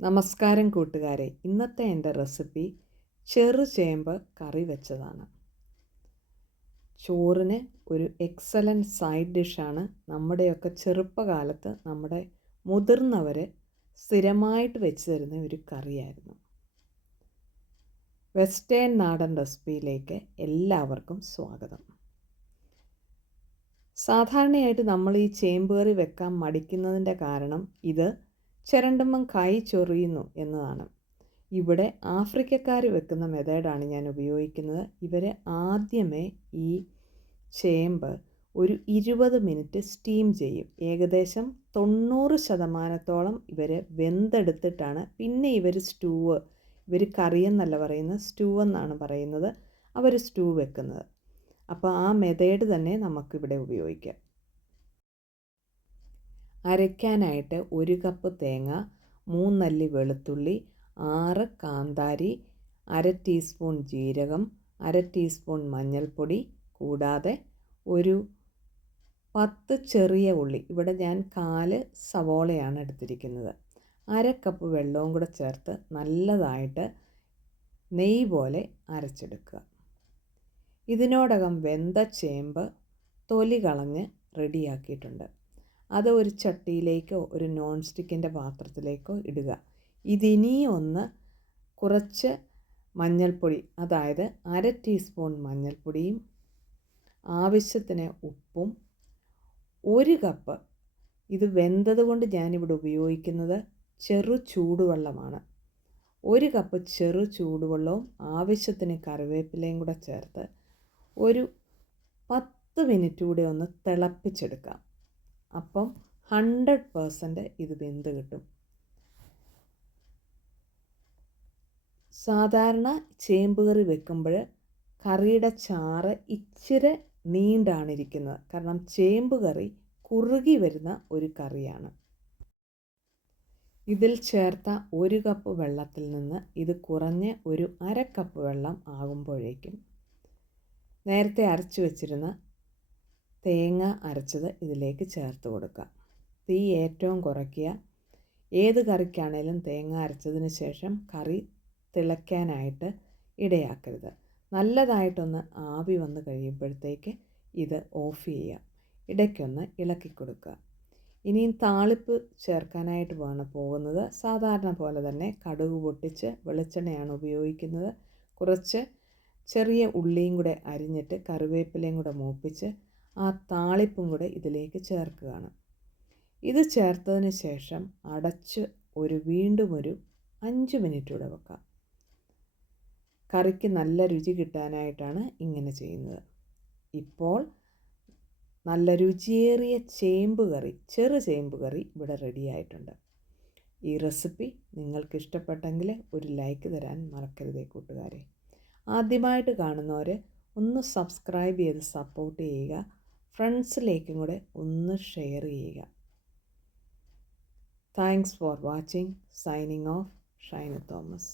നമസ്കാരം കൂട്ടുകാരെ. ഇന്നത്തെ എൻ്റെ റെസിപ്പി ചെറുചേമ്പ് കറി വെച്ചതാണ്. ചോറിന് ഒരു എക്സലൻറ്റ് സൈഡ് ഡിഷാണ്. നമ്മുടെയൊക്കെ ചെറുപ്പകാലത്ത് നമ്മുടെ മുതിർന്നവർ സ്ഥിരമായിട്ട് വെച്ച് തരുന്ന ഒരു കറിയായിരുന്നു. വെസ്റ്റേൺ നാടൻ റെസിപ്പിയിലേക്ക് എല്ലാവർക്കും സ്വാഗതം. സാധാരണയായിട്ട് നമ്മൾ ഈ ചേമ്പ് കറി വെക്കാൻ മടിക്കുന്നതിൻ്റെ കാരണം ഇത് ചിരണ്ടുമ്പം കൈ ചൊറിയുന്നു എന്നതാണ്. ഇവിടെ ആഫ്രിക്കക്കാർ വെക്കുന്ന മെത്തേഡാണ് ഞാൻ ഉപയോഗിക്കുന്നത്. ഇവർ ആദ്യമേ ഈ ചേമ്പ് ഒരു 20 മിനിറ്റ് സ്റ്റീം ചെയ്യും. ഏകദേശം 90% ഇവർ വെന്തെടുത്തിട്ടാണ് പിന്നെ ഇവർ കറിയെന്നല്ല പറയുന്നത്, സ്റ്റൂ എന്നാണ് പറയുന്നത്, അവർ സ്റ്റൂ വെക്കുന്നത്. അപ്പോൾ ആ മെത്തേഡ് തന്നെ നമുക്കിവിടെ ഉപയോഗിക്കാം. അരയ്ക്കാനായിട്ട് 1 കപ്പ് തേങ്ങ, 3 അല്ലി വെളുത്തുള്ളി, 6 കാന്താരി, 1/2 ടീസ്പൂൺ ജീരകം, 1/2 ടീസ്പൂൺ മഞ്ഞൾപ്പൊടി, കൂടാതെ ഒരു 10 ചെറിയ ഉള്ളി, ഇവിടെ ഞാൻ 4 സവോളയാണ് എടുത്തിരിക്കുന്നത്, 1/2 കപ്പ് വെള്ളവും കൂടെ ചേർത്ത് നല്ലതായിട്ട് നെയ്യ് പോലെ അരച്ചെടുക്കുക. ഇതിനോടകം വെന്ത ചേമ്പ് തൊലി കളഞ്ഞ് റെഡിയാക്കിയിട്ടുണ്ട്. അത് ഒരു ചട്ടിയിലേക്കോ ഒരു നോൺ സ്റ്റിക്കിൻ്റെ പാത്രത്തിലേക്കോ ഇടുക. ഇതിനിയൊന്ന് കുറച്ച് മഞ്ഞൾപ്പൊടി, അതായത് 1/2 ടീസ്പൂൺ മഞ്ഞൾപ്പൊടിയും ആവശ്യത്തിന് ഉപ്പും 1 കപ്പ്, ഇത് വെന്തത് കൊണ്ട് ഞാനിവിടെ ഉപയോഗിക്കുന്നത് ചെറു ചൂടുവെള്ളമാണ്, 1 കപ്പ് ചെറു ചൂടുവെള്ളവും ആവശ്യത്തിന് കറിവേപ്പിലയും കൂടെ ചേർത്ത് ഒരു 10 മിനിറ്റ് കൂടെ ഒന്ന് തിളപ്പിച്ചെടുക്കാം. അപ്പം 100% ഇത് വെന്ത് കിട്ടും. സാധാരണ ചേമ്പ് കറി വെക്കുമ്പോൾ കറിയുടെ ചാറ് ഇച്ചിരി നീണ്ടാണ് ഇരിക്കുന്നത്. കാരണം ചേമ്പ് കറി കുറുകി വരുന്ന ഒരു കറിയാണ്. ഇതിൽ ചേർത്ത 1 കപ്പ് വെള്ളത്തിൽ നിന്ന് ഇത് കുറഞ്ഞ് ഒരു 1/2 കപ്പ് വെള്ളം ആകുമ്പോഴേക്കും നേരത്തെ അരച്ചു വെച്ചിരുന്ന തേങ്ങ അരച്ചത് ഇതിലേക്ക് ചേർത്ത് കൊടുക്കുക. തീ ഏറ്റവും കുറയ്ക്കുക. ഏത് കറിക്കാണേലും തേങ്ങ അരച്ചതിന് ശേഷം കറി തിളയ്ക്കാനായിട്ട് ഇടയാക്കരുത്. നല്ലതായിട്ടൊന്ന് ആവി വന്ന് കഴിയുമ്പോഴത്തേക്ക് ഇത് ഓഫ് ചെയ്യുക. ഇടയ്ക്കൊന്ന് ഇളക്കി കൊടുക്കുക. ഇനിയും താളിപ്പ് ചേർക്കാനായിട്ട് പോകുന്നത് സാധാരണ പോലെ തന്നെ കടുക് പൊട്ടിച്ച് വെളിച്ചെണ്ണയാണ് ഉപയോഗിക്കുന്നത്. കുറച്ച് ചെറിയ ഉള്ളിയും കൂടെ അരിഞ്ഞിട്ട് കറിവേപ്പിലയും കൂടെ മൂപ്പിച്ച് ആ താളിപ്പും കൂടെ ഇതിലേക്ക് ചേർക്കുകയാണ്. ഇത് ചേർത്തതിന് ശേഷം അടച്ച് വീണ്ടും ഒരു 5 മിനിറ്റ് കൂടെ വെക്കാം. കറിക്ക് നല്ല രുചി കിട്ടാനായിട്ടാണ് ഇങ്ങനെ ചെയ്യുന്നത്. ഇപ്പോൾ നല്ല രുചിയേറിയ ചെറു ചേമ്പ് കറി ഇവിടെ റെഡിയായിട്ടുണ്ട്. ഈ റെസിപ്പി നിങ്ങൾക്ക് ഇഷ്ടപ്പെട്ടെങ്കിൽ ഒരു ലൈക്ക് തരാൻ മറക്കരുതേ കൂട്ടുകാരെ. ആദ്യമായിട്ട് കാണുന്നവർ ഒന്ന് സബ്സ്ക്രൈബ് ചെയ്ത് സപ്പോർട്ട് ചെയ്യുക. ഫ്രണ്ട്സിലേക്കും കൂടെ ഒന്ന് ഷെയർ ചെയ്യുക. Thanks for watching. Signing off, Shaina Thomas.